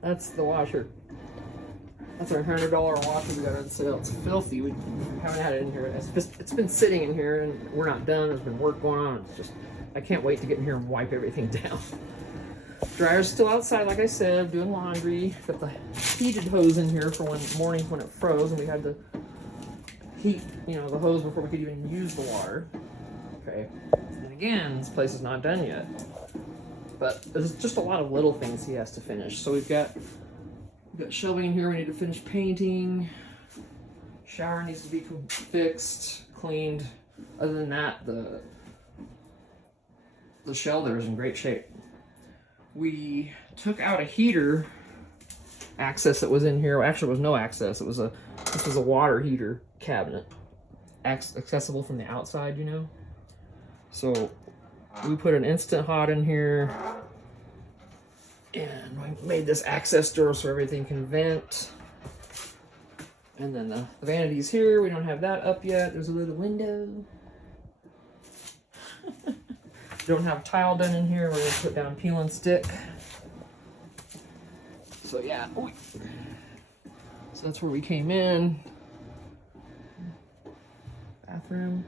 That's the washer. That's our $100 washer we got on sale. It's filthy. We haven't had it in here. It's been sitting in here and we're not done. There's been work going on. It's just, I can't wait to get in here and wipe everything down. Dryer's still outside, like I said, doing laundry. Got the heated hose in here for when mornings when it froze and we had to heat, you know, the hose before we could even use the water. Okay. And again, this place is not done yet. But there's just a lot of little things he has to finish. So we've got shelving in here. We need to finish painting. Shower needs to be fixed, cleaned. Other than that, the shell there is in great shape. We took out a heater access that was in here. Well, actually, there was no access. This was a water heater cabinet, accessible from the outside, you know. So we put an Instant Hot in here, and we made this access door so everything can vent. And then the vanity's here. We don't have that up yet. There's a little window. Don't have tile done in here. We're gonna put down peel and stick. So yeah. So that's where we came in. Bathroom.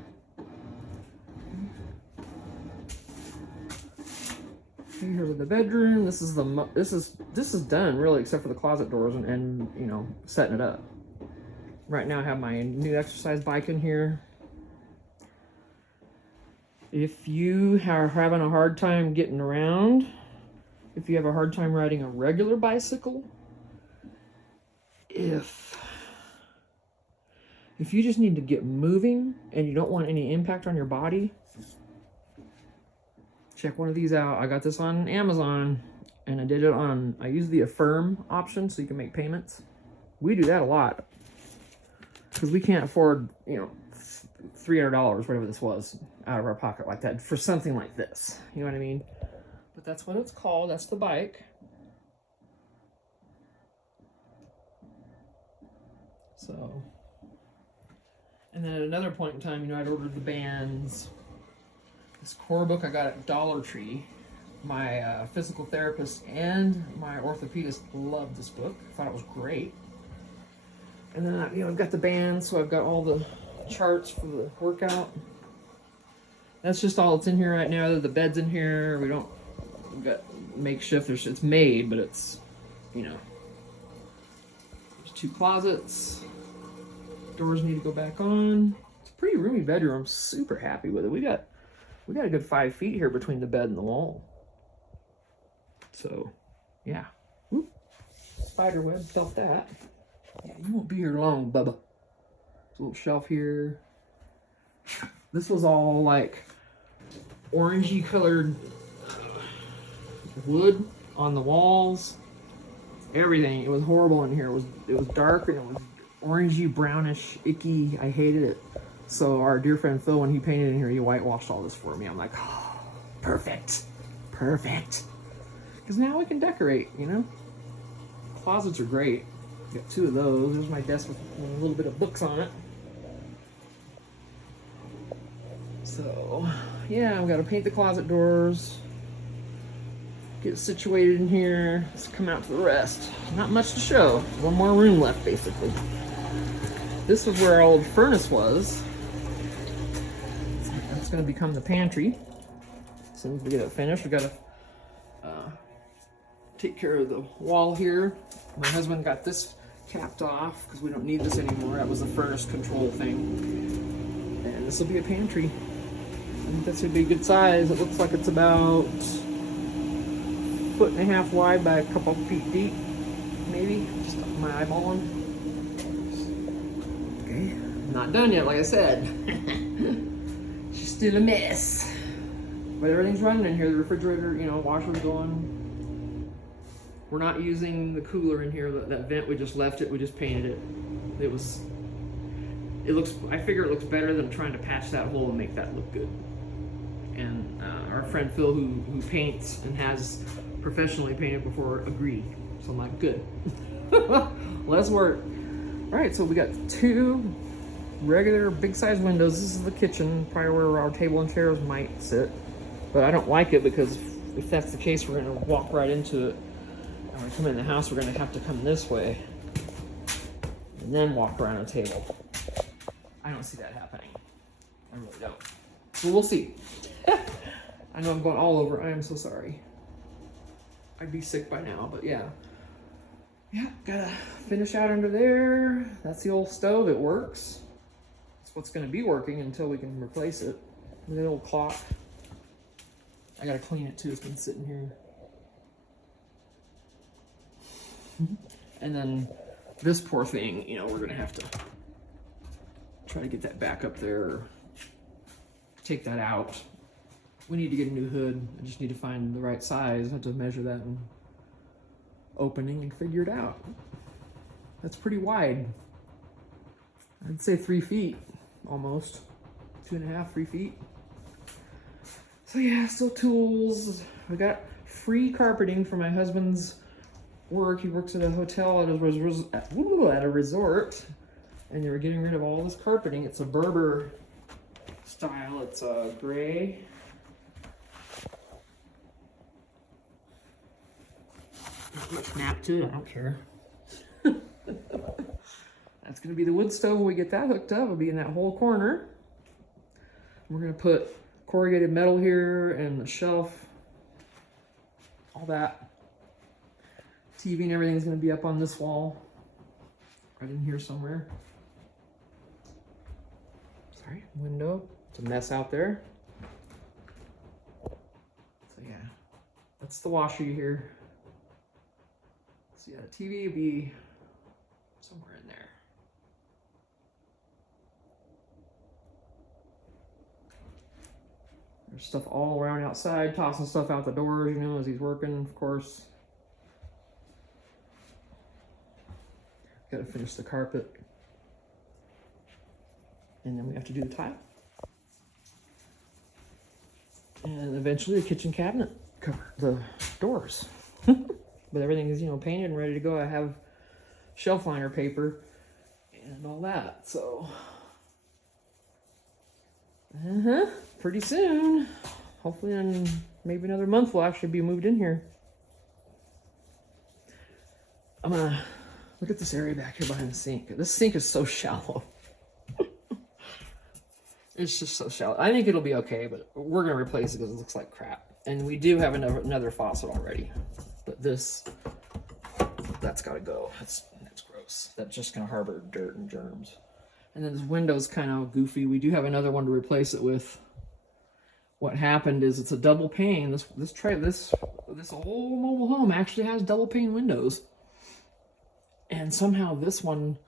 Here's the bedroom. This is done really, except for the closet doors and you know, setting it up. Right now I have my new exercise bike in here. If you are having a hard time getting around, if you have a hard time riding a regular bicycle, if you just need to get moving and you don't want any impact on your body, check one of these out. I got this on Amazon and I use the Affirm option so you can make payments. We do that a lot because we can't afford, you know, $300, whatever this was, out of our pocket like that for something like this. You know what I mean? But that's what it's called. That's the bike. So, and then at another point in time, you know, I'd ordered the bands. This core book I got at Dollar Tree. My physical therapist and my orthopedist loved this book. Thought it was great. And then, you know, I've got the bands, so I've got all the charts for the workout. That's just all that's in here right now. The bed's in here. We've got makeshift. It's made, but it's, you know, there's 2 closets. Doors need to go back on. It's a pretty roomy bedroom. I'm super happy with it. We got a good 5 feet here between the bed and the wall. So, yeah. Whoop. Spider web, felt that. Yeah, you won't be here long, Bubba. There's a little shelf here. This was all like orangey colored wood on the walls. Everything. It was horrible in here. It was dark and it was orangey, brownish, icky. I hated it. So our dear friend Phil, when he painted in here, he whitewashed all this for me. I'm like, oh, perfect. Perfect. Because now we can decorate, you know? Closets are great. Got 2 of those. There's my desk with a little bit of books on it. So, yeah, I've got to paint the closet doors. Get situated in here. Let's come out to the rest. Not much to show. One more room left, basically. This is where our old furnace was. That's going to become the pantry. As soon as we get it finished, we've got to take care of the wall here. My husband got this capped off because we don't need this anymore. That was the furnace control thing. And this will be a pantry. I think that's going to be a good size. It looks like it's about 1.5 feet wide by a couple feet deep, maybe. Just my eyeballing. Okay, not done yet, like I said. She's still a mess. But everything's running in here. The refrigerator, you know, washer's going. We're not using the cooler in here. That vent, we just left it. We just painted it. I figure it looks better than trying to patch that hole and make that look good. And our friend Phil, who paints and has professionally painted before, agreed. So I'm like, good. Less work. All right, so we got 2 regular big size windows. This is the kitchen, probably where our table and chairs might sit. But I don't like it because if that's the case, we're gonna walk right into it. And when we come in the house, we're gonna have to come this way and then walk around a table. I don't see that happening. I really don't. But we'll see. I know I'm going all over. I am so sorry. I'd be sick by now, but yeah. Yeah, gotta finish out under there. That's the old stove. It works. It's what's gonna be working until we can replace it. The old clock. I gotta clean it too. It's been sitting here. And then this poor thing, you know, we're gonna have to try to get that back up there, or take that out. We need to get a new hood. I just need to find the right size. I have to measure that and opening and figure it out. That's pretty wide. I'd say 3 feet, almost. 2.5, 3 feet. So yeah, still tools. I got free carpeting for my husband's work. He works at a hotel at a resort, and they were getting rid of all this carpeting. It's a Berber style. It's a gray. Not much snap to it. I don't care. That's gonna be the wood stove. When we get that hooked up, it'll be in that whole corner. We're gonna put corrugated metal here and a shelf, all that. TV and everything's gonna be up on this wall, right in here somewhere. Sorry, window. It's a mess out there. So yeah, that's the washer you hear. So yeah, the TV will be somewhere in there. There's stuff all around outside, tossing stuff out the doors, you know, as he's working, of course. Gotta finish the carpet. And then we have to do the tile. And eventually the kitchen cabinet cover, the doors. But everything is, you know, painted and ready to go. I have shelf liner paper and all that, so. Pretty soon, hopefully in maybe another month, we'll actually be moved in here. I'm gonna look at this area back here behind the sink. This sink is so shallow. It's just so shallow. I think it'll be okay, but we're gonna replace it because it looks like crap. And we do have another faucet already. But this, that's gotta go. That's gross. That's just gonna harbor dirt and germs. And then this window's kind of goofy. We do have another one to replace it with. What happened is it's a double pane. This whole mobile home actually has double pane windows. And somehow this one,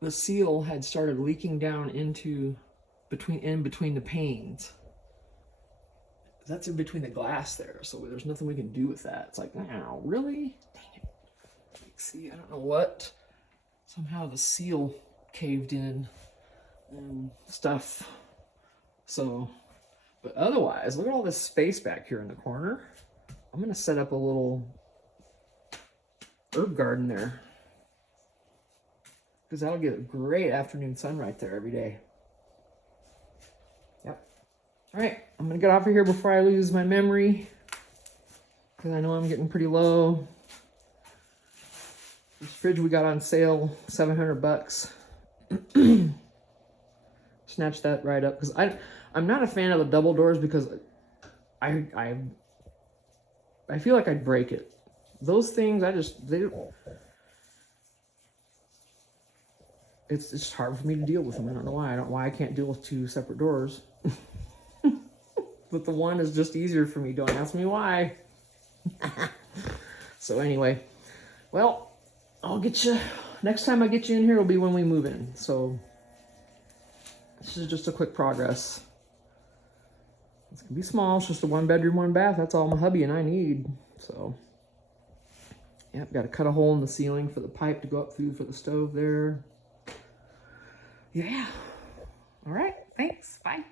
the seal had started leaking down into in between the panes. That's in between the glass there, so there's nothing we can do with that. It's like, wow, really? Dang it. See, I don't know what. Somehow the seal caved in and stuff. So, but otherwise, look at all this space back here in the corner. I'm gonna set up a little herb garden there, because that'll get a great afternoon sun right there every day. Yep. All right, I'm gonna get off of here before I lose my memory, because I know I'm getting pretty low. This fridge we got on sale, $700. Snatch that right up, because I'm not a fan of the double doors, because I feel like I'd break it. Those things, it's just hard for me to deal with them. I don't know why. Why I can't deal with 2 separate doors. But the one is just easier for me. Don't ask me why. So anyway, well, I'll get you, next time I get you in here will be when we move in. So this is just a quick progress. It's gonna be small. It's just a 1-bedroom, 1-bath. That's all my hubby and I need. So, yep, got to cut a hole in the ceiling for the pipe to go up through for the stove there. Yeah. All right. Thanks. Bye.